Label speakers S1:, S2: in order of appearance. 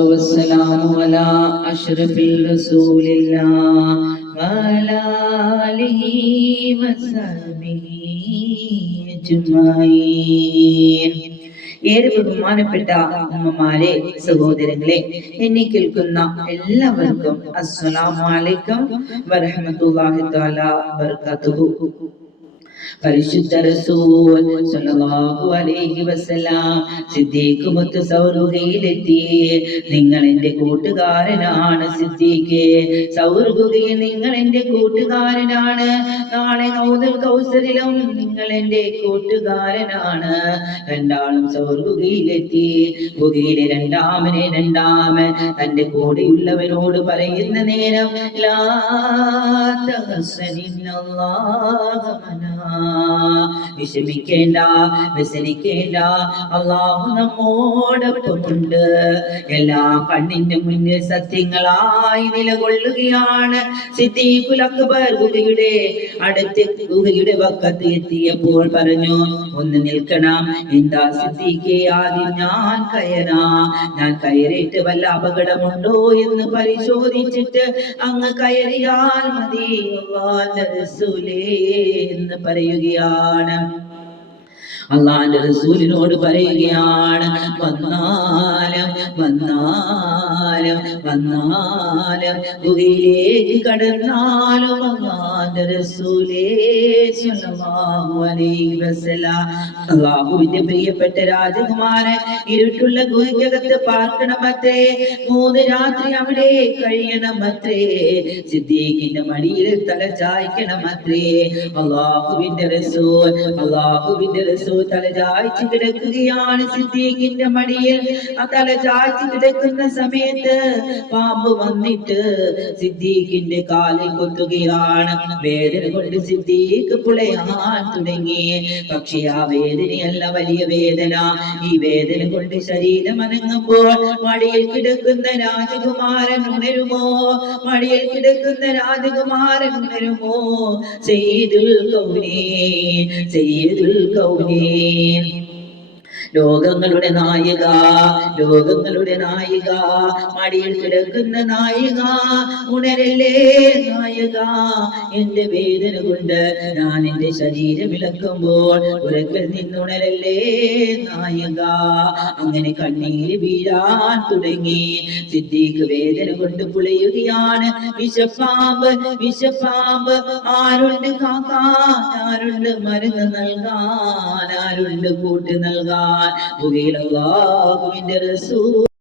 S1: والسلام على أشرف الرسول الله وعلى آله وصحبه أجمعين ഏറെ ബഹുമാനപ്പെട്ട അമ്മമാരെ സഹോദരങ്ങളെ എന്നെ കേൾക്കുന്ന എല്ലാവർക്കും അസ്സലാമു അലൈക്കും വറഹ്മത്തുള്ളാഹി തആല വബറകാതുഹു പരിശുദ്ധ റസൂൽ സല്ലല്ലാഹു അലൈഹി വസല്ലം സിദ്ദീഖ് മുത്ത് സൗറുകയിലെത്തി നിങ്ങൾ എന്റെ കൂട്ടുകാരനാണ് സിദ്ദീഖ്. സൗറുകയിൽ നിങ്ങൾ എന്റെ കൂട്ടുകാരനാണ്. നാളെ കൗതൽ കൗസരിലും നിങ്ങൾ എന്റെ കൂട്ടുകാരനാണ്. രണ്ടാളും സൗറുകയിലെത്തി ഗുഹയിലെ രണ്ടാമനെ രണ്ടാമൻ തന്റെ കൂടെയുള്ളവരോട് പറയുന്ന നേരം ലാ തഹസനിന്നല്ലാഹ. വിഷമിക്കേണ്ട വ്യസനിക്കേണ്ട. അള്ളാഹു നമ്മോടൊപ്പമുണ്ട് എല്ലാ കണ്ണിന്റെ മുന്നിൽ സത്യങ്ങളായി നിലകൊള്ളുകയാണ്. സിദ്ദീഖുൽ അക്ബർ ഗുഹയുടെ അടുത്ത് ഗുഹയുടെ വക്കത്ത് എത്തിയപ്പോൾ പറഞ്ഞു ഒന്ന് നിൽക്കണം. എന്താ സിദ്ദീഖെ ആദ്യം ഞാൻ കയറാ. ഞാൻ കയറിയിട്ട് വല്ല അപകടമുണ്ടോ എന്ന് പരിശോധിച്ചിട്ട് അങ്ങ് കയറിയാൽ മതി. എന്ന് എന്ന് പറയുകയാണ്. അള്ളാന്റെ റസൂലിനോട് പറയുകയാണ് വന്നാലും വന്നാലും വന്നാലും ഗുഹയിലേക്ക് കടന്നാലും അള്ളാന്റെ റസൂലേ അള്ളാഹുവിന്റെ പ്രിയപ്പെട്ട രാജകുമാരൻ ഇരുട്ടുള്ള ഗുഹയ്ക്കകത്ത് പാർക്കണമത്രേ. മൂന്ന് രാത്രി അവിടെ കഴിയണമത്രേ. സിദ്ദീഖിന്റെ മടിയിൽ തല ചായ്ക്കണമത്രേ. അള്ളാഹുവിന്റെ റസൂൽ അള്ളാഹുവിന്റെ റസൂൽ തല ചായ്ച്ചു കിടക്കുകയാണ് സിദ്ദീഖിന്റെ മടിയിൽ. ആ തല ചായ്ച്ചു കിടക്കുന്ന സമയത്ത് പാമ്പ് വന്നിട്ട് സിദ്ദീഖിന്റെ കാലിൽ കൊത്തുകയാണ്. വേദന കൊണ്ട് സിദ്ദീഖ് പുളയാൻ തുടങ്ങി. പക്ഷേ ആ വേദനയല്ല വലിയ വേദന. ഈ വേദന കൊണ്ട് ശരീരം അനങ്ങുമ്പോൾ മടിയിൽ കിടക്കുന്ന രാജകുമാരൻ ഉണരുമോ? മടിയിൽ കിടക്കുന്ന രാജകുമാരൻ ഉണരുമോ? ചെയ്തുൽ കൗനേ ചെയ്തുൽ കൗനേ ലോകങ്ങളുടെ നായിക ലോകങ്ങളുടെ നായിക മടിയിൽ കിടക്കുന്ന നായിക ഉണരല്ലേ നായിക? എന്റെ വേദന കൊണ്ട് ഞാൻ എന്റെ ശരീരം ഇളക്കുമ്പോൾ ഉറക്കൽ നിന്നുണരല്ലേ നായിക? അങ്ങനെ കണ്ണീര് വീഴാൻ തുടങ്ങി. സിദ്ദീഖ് വേദന കൊണ്ട് പുളയുകയാണ്. വിഷപ്പാമ്പ് വിഷപ്പാമ്പ് ആരുണ്ട് കാക്കാൻ? ആരുണ്ട് മരുന്ന് നൽകാൻ? ആരുണ്ട് കൂട്ട് നൽകാൻ? പുകയിൽ അള്ളാഹുവിന്റെ റസൂൽ